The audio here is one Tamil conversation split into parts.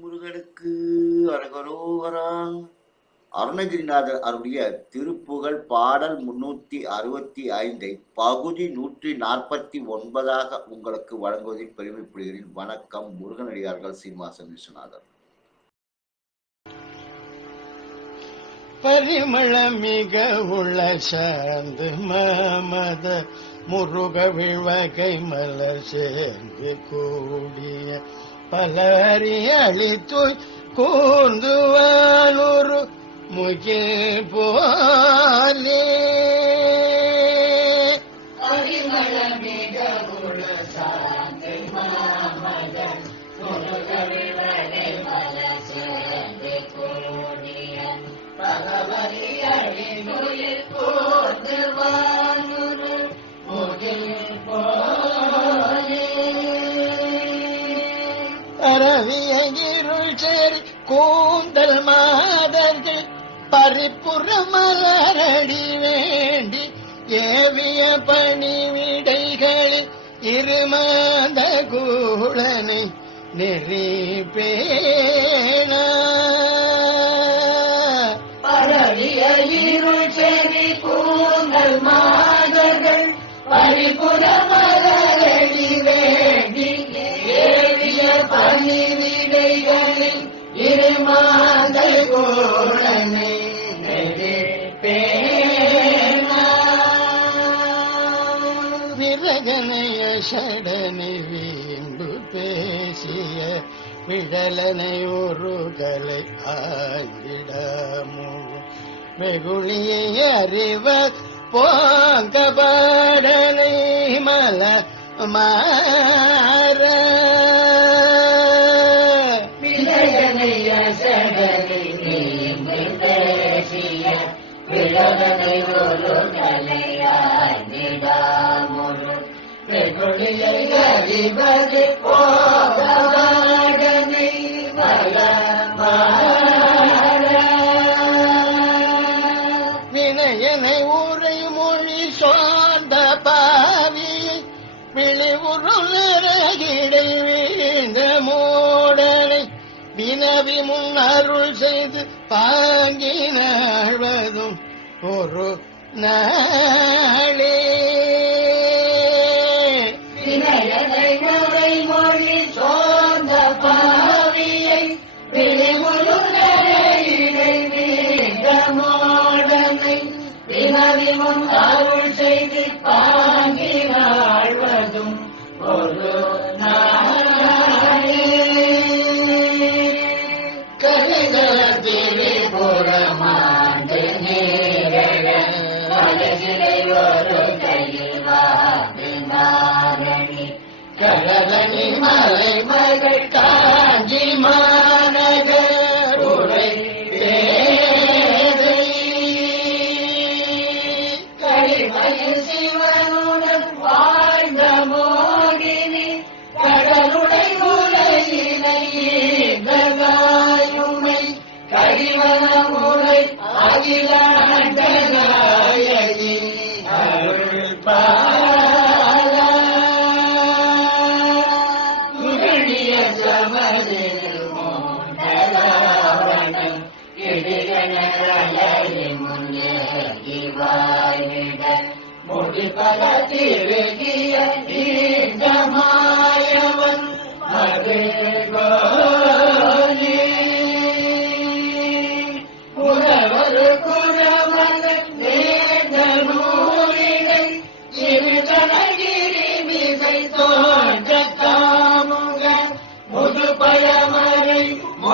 முருகனுக்கு அரகரோகரா. அருணகிரிநாதர் அருடைய திருப்புகழ் பாடல் முன்னூத்தி அறுபத்தி ஐந்தை பகுதி நூற்றி நாற்பத்தி ஒன்பதாக உங்களுக்கு வழங்குவதில் பெருமைப்படுகிறேன் வணக்கம் முருகனடியார்கள் சீனிவாசன் விஸ்வநாதன் பரிமள மிக உள்ள சார்ந்து மமத முருக விழ்வகை மலர் சேர்ந்து கூடிய பலரி அழித்து கூர்ந்து முகே போ கூந்தல் மாதர்கள் பரிப்புற மலரடி வேண்டி ஏவிய பணிவிடைகளில் இருமாந்த கூடனை நெறி பேணா சடனை வீம்பு பேசிய விடலனை ஒரு கலை ஆங்கிடமோ வெகுளியை அறிவ போங்க பாடனை மல மா வினவி முன் அருள் செய்து பாங்கினாழ்வதும் ஒரு நாளே. வினவி அருள் செய்து பாங்கினாழ்வதும் ஒரு நாளே புறமாண்டு ஒரு மலை மகள் காஞ்சி மா கரிவன முறை அகிலாண்ட அருள் பாலா முரணிய சமரில் திருகிய இந்த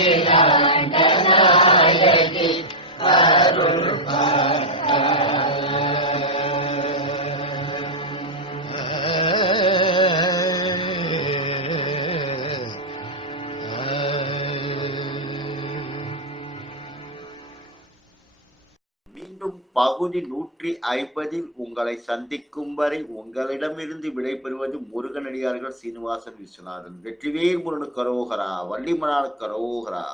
Amém. பகுதி நூற்றி ஐம்பதில் உங்களை சந்திக்கும் வரை உங்களிடமிருந்து விடைபெறுவது முருகனடியார்கள் சீனிவாசன் விஸ்வநாதன். வெற்றிவேல் முருகனு கரோகரா வள்ளிமணால் கரோகரா.